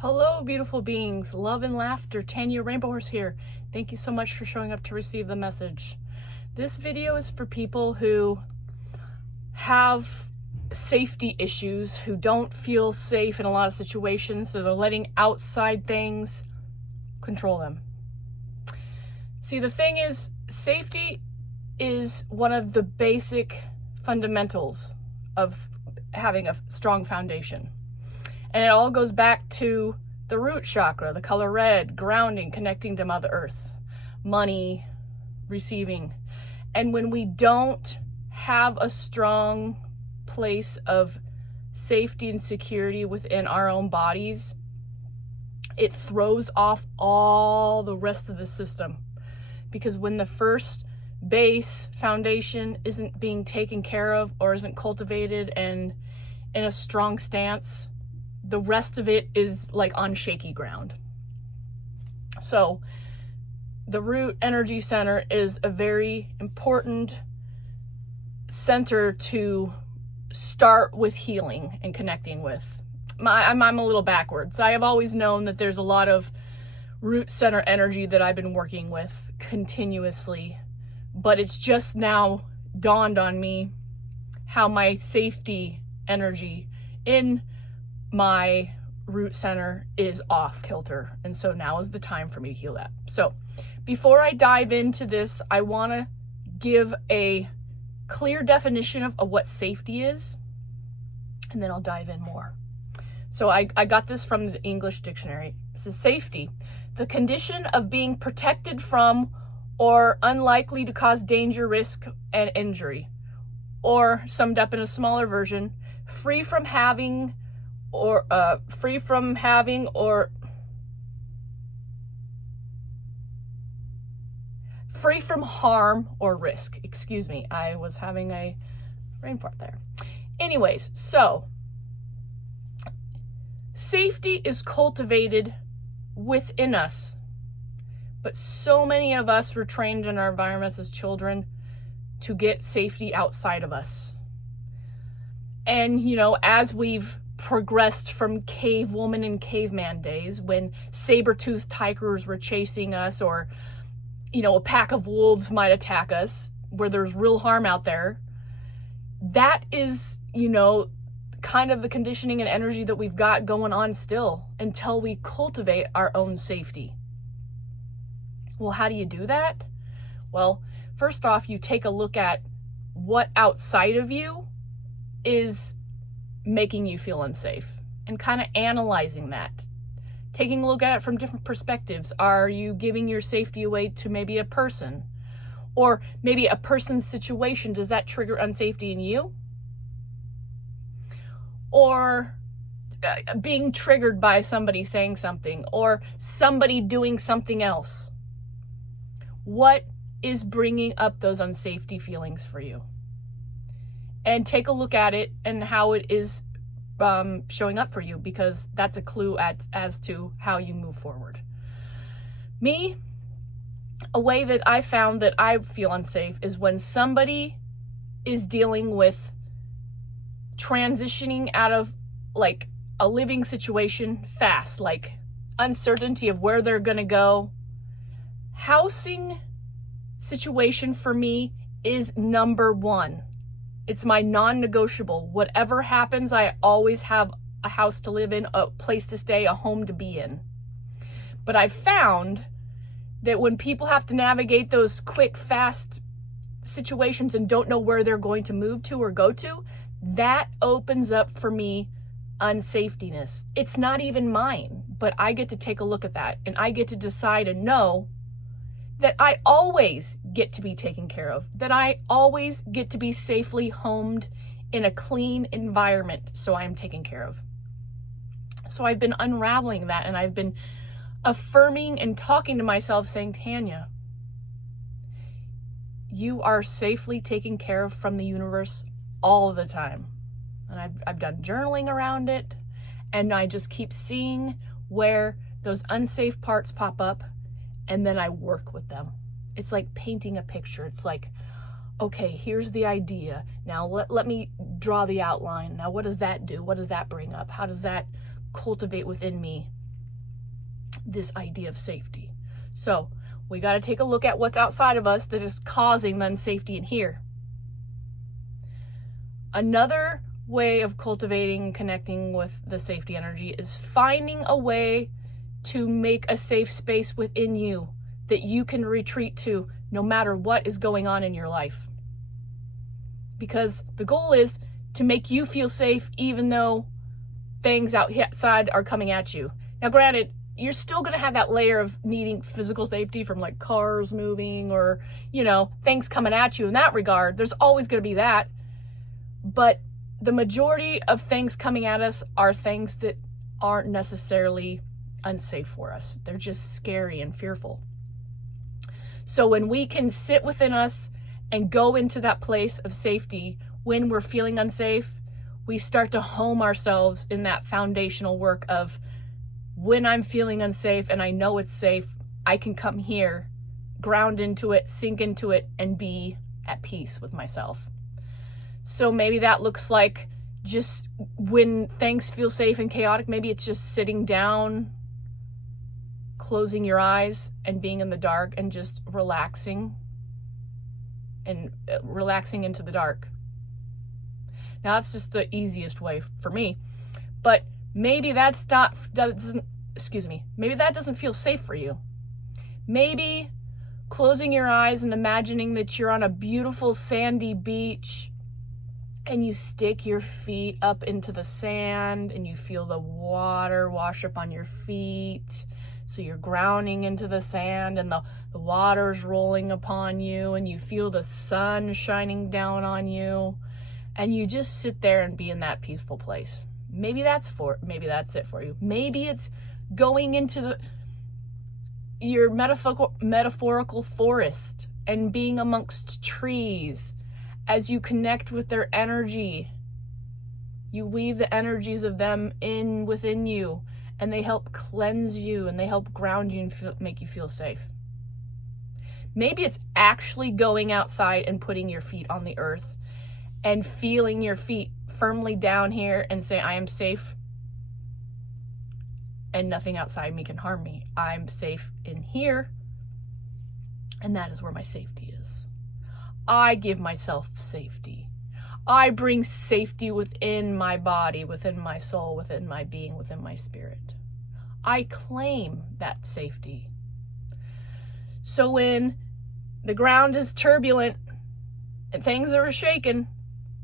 Hello, beautiful beings. Love and laughter. Tanya Rainbow Horse here. Thank you so much for showing up to receive the message. This video is for people who have safety issues, who don't feel safe in a lot of situations, so they're letting outside things control them. See, the thing is, safety is one of the basic fundamentals of having a strong foundation. And it all goes back to the root chakra, the color red, grounding, connecting to Mother Earth, money, receiving. And when we don't have a strong place of safety and security within our own bodies, it throws off all the rest of the system. Because when the first base foundation isn't being taken care of or isn't cultivated and in a strong stance, the rest of it is like on shaky ground. So the root energy center is a very important center to start with healing and connecting with. I'm a little backwards. I have always known that there's a lot of root center energy that I've been working with continuously, but it's just now dawned on me how my safety energy in my root center is off kilter. And so now is the time for me to heal that. So before I dive into this, I want to give a clear definition of what safety is, and then I'll dive in more. So I got this from the English dictionary. It says safety, the condition of being protected from or unlikely to cause danger, risk, and injury. Or summed up in a smaller version, free from having harm or risk. Excuse me, I was having a brain fart there. Anyways, so safety is cultivated within us, but so many of us were trained in our environments as children to get safety outside of us. And as we've progressed from cave woman and caveman days, when saber-toothed tigers were chasing us, or a pack of wolves might attack us, where there's real harm out there, that is kind of the conditioning and energy that we've got going on still, until we cultivate our own safety. Well, how do you do that? Well, first off, you take a look at what outside of you is making you feel unsafe, and kind of analyzing that, taking a look at it from different perspectives. Are you giving your safety away to maybe a person, or maybe a person's situation? Does that trigger unsafety in you? Or being triggered by somebody saying something, or somebody doing something else? What is bringing up those unsafety feelings for you? And take a look at it and how it is showing up for you, because that's a clue as to how you move forward. Me, a way that I found that I feel unsafe is when somebody is dealing with transitioning out of like a living situation fast, like uncertainty of where they're gonna go. Housing situation for me is number one. It's my non-negotiable. Whatever happens, I always have a house to live in, a place to stay, a home to be in. But I've found that when people have to navigate those quick, fast situations and don't know where they're going to move to or go to, that opens up for me unsafetiness. It's not even mine, but I get to take a look at that, and I get to decide and know that I always get to be taken care of, that I always get to be safely homed in a clean environment, so I am taken care of. So I've been unraveling that, and I've been affirming and talking to myself saying, Tanya, you are safely taken care of from the universe all the time. And I've done journaling around it, and I just keep seeing where those unsafe parts pop up, and then I work with them. It's like painting a picture. It's like, okay, here's the idea. Now let me draw the outline. Now what does that do? What does that bring up? How does that cultivate within me? this idea of safety. So we got to take a look at what's outside of us that is causing the unsafety in here. Another way of cultivating and connecting with the safety energy is finding a way to make a safe space within you that you can retreat to no matter what is going on in your life. Because the goal is to make you feel safe even though things outside are coming at you. Now, granted, you're still going to have that layer of needing physical safety from like cars moving or, things coming at you in that regard. There's always going to be that. But the majority of things coming at us are things that aren't necessarily unsafe for us. They're just scary and fearful. So when we can sit within us and go into that place of safety when we're feeling unsafe, we start to home ourselves in that foundational work of when I'm feeling unsafe and I know it's safe, I can come here, ground into it, sink into it, and be at peace with myself. So maybe that looks like just when things feel safe and chaotic, maybe it's just sitting down, closing your eyes and being in the dark and just relaxing into the dark. Now that's just the easiest way for me, but maybe maybe that doesn't feel safe for you. Maybe closing your eyes and imagining that you're on a beautiful sandy beach and you stick your feet up into the sand and you feel the water wash up on your feet. So you're grounding into the sand and the water's rolling upon you and you feel the sun shining down on you and you just sit there and be in that peaceful place. Maybe that's it for you. Maybe it's going into your metaphorical forest and being amongst trees. As you connect with their energy, you weave the energies of them within you, and they help cleanse you and they help ground you and make you feel safe. Maybe it's actually going outside and putting your feet on the earth and feeling your feet firmly down here and say, I am safe and nothing outside me can harm me. I'm safe in here, and that is where my safety is. I give myself safety. I bring safety within my body, within my soul, within my being, within my spirit. I claim that safety. So when the ground is turbulent and things are shaking,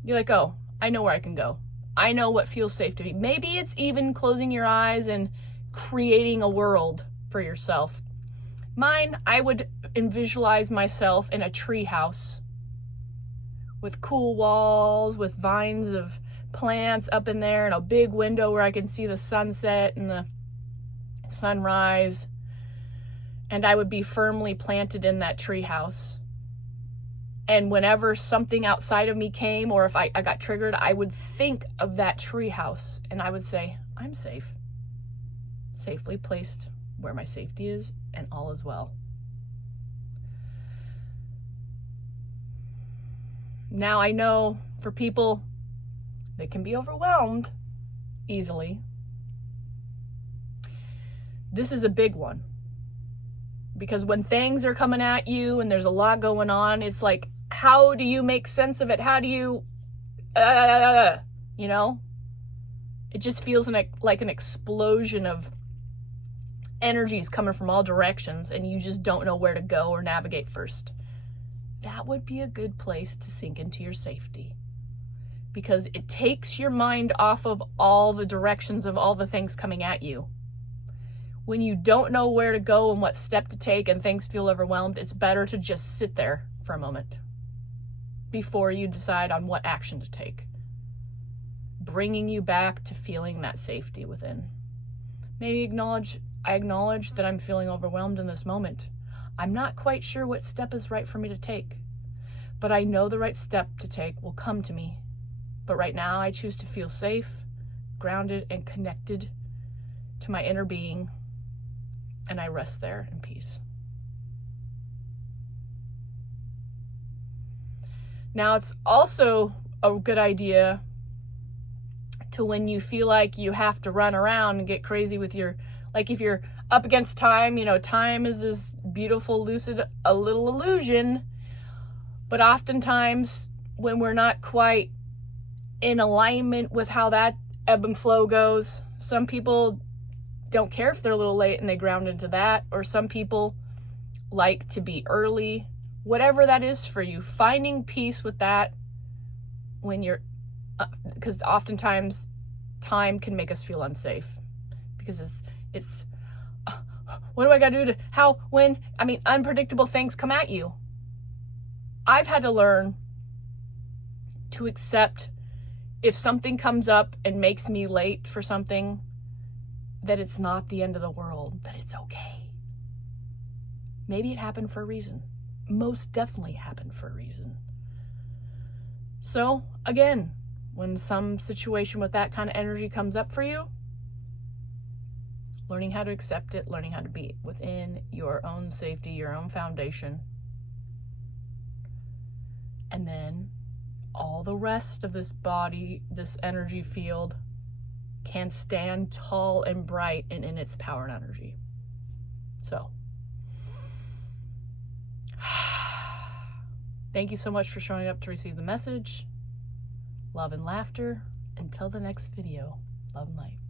you're like, oh, I know where I can go. I know what feels safe to me. Maybe it's even closing your eyes and creating a world for yourself. Mine, I would visualize myself in a tree house with cool walls, with vines of plants up in there, and a big window where I can see the sunset and the sunrise. And I would be firmly planted in that tree house. And whenever something outside of me came, or if I got triggered, I would think of that tree house and I would say, I'm safe. Safely placed where my safety is, and all is well. Now I know for people that can be overwhelmed easily, this is a big one. Because when things are coming at you and there's a lot going on, it's like, how do you make sense of it? How do you, It just feels like an explosion of energies coming from all directions, and you just don't know where to go or navigate first. That would be a good place to sink into your safety, because it takes your mind off of all the directions of all the things coming at you. When you don't know where to go and what step to take and things feel overwhelmed, it's better to just sit there for a moment before you decide on what action to take, bringing you back to feeling that safety within. Maybe I acknowledge that I'm feeling overwhelmed in this moment. I'm not quite sure what step is right for me to take, but I know the right step to take will come to me. But right now I choose to feel safe, grounded, and connected to my inner being, and I rest there in peace. Now, it's also a good idea to, when you feel like you have to run around and get crazy with your Like if you're up against time, you know, time is this beautiful, lucid, a little illusion. But oftentimes when we're not quite in alignment with how that ebb and flow goes, some people don't care if they're a little late and they ground into that, or some people like to be early. Whatever that is for you, finding peace with that when you're, because oftentimes time can make us feel unsafe because it's what do I got to do to, how, when, I mean, unpredictable things come at you. I've had to learn to accept if something comes up and makes me late for something, that it's not the end of the world, that it's okay. Maybe it happened for a reason. Most definitely happened for a reason. So again, when some situation with that kind of energy comes up for you, learning how to accept it, learning how to be within your own safety, your own foundation, and then all the rest of this body, this energy field, can stand tall and bright and in its power and energy. So, thank you so much for showing up to receive the message. Love and laughter. Until the next video, love and light.